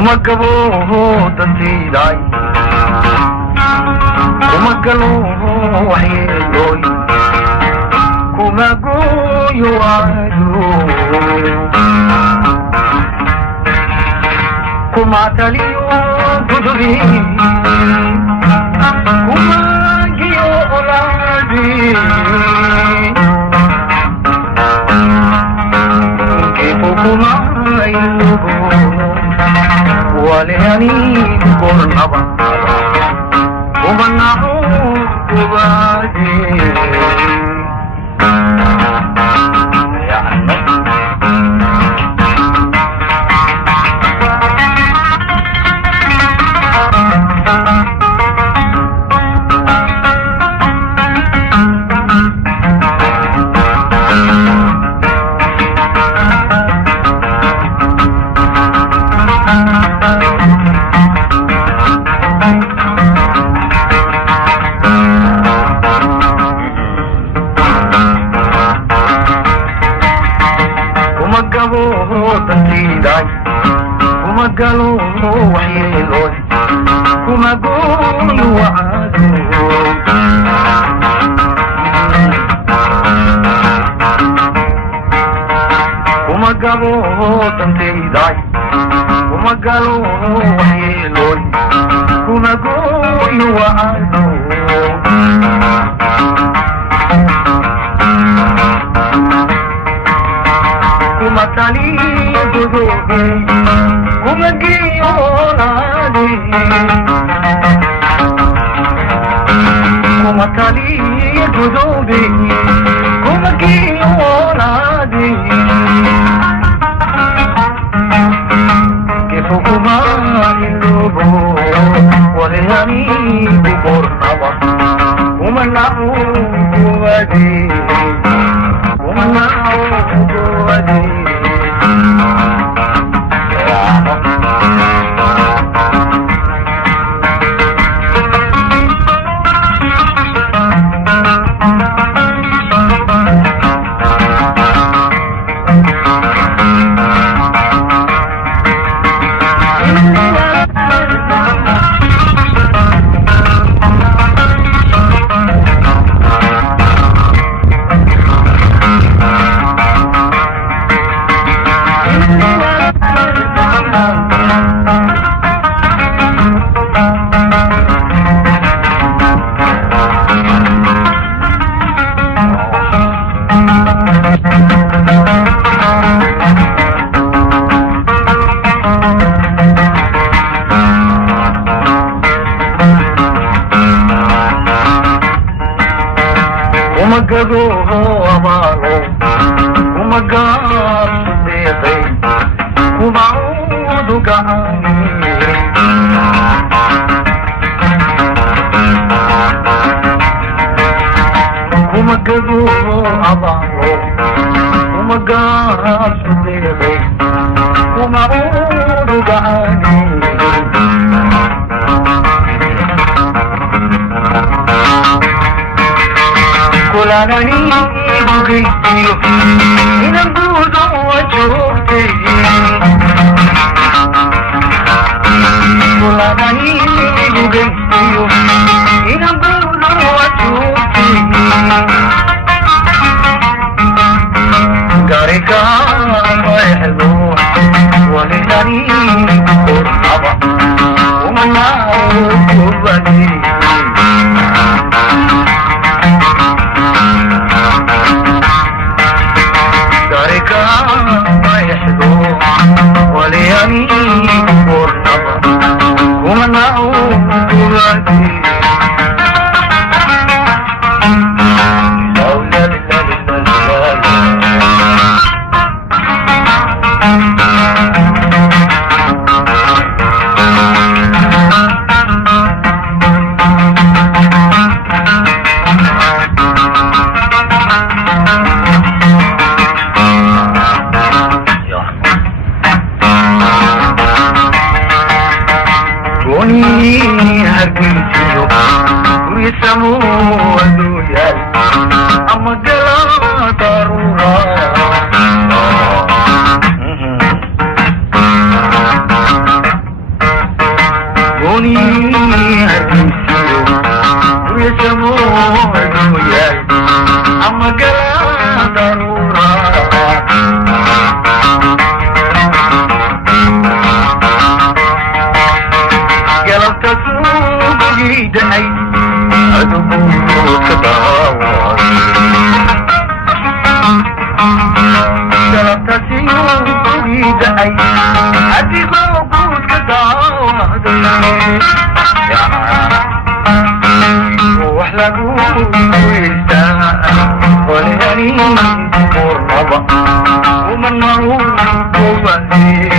kuma gabo dantiidaay kuma galo waxyeelooy kuma gooyo waayo kuma taliyo guduri kuma giyo olaadi kifo kuma ilugo wale ani kornaba kuma nao kubaje kuma galo waxyeelooy kuma gooyo wacaado kuma gabo dantaydaay kuma galo waxyeelooy kuma gooyo wacaado kuma taliyo godobe kuma giyo olaadi kuma taliyo godobe kuma giyo olaadi kifo kuma ilugo wale ani kubornaba kuma nao kuwaji kuma nao kuwaji kuma gado abaalo kuma gaabsudeeday kuma udugaani kuma gado abaalo kuma gaabsudeeday kuma udugaani kulanani bugaysiyo inan buudo wajoogtay kulanani bugaysiyo inan buudo wajoogtay garika mahdo walidani kornaba umanao kubadi ولياني قرنبا ومنعو قراتي hargeysiyo gurisamo aduuyaal ama gala daruura دعي هدي موجود كداوة روح لابوك ويستاهل وليالي قربة ومن نروح وبدي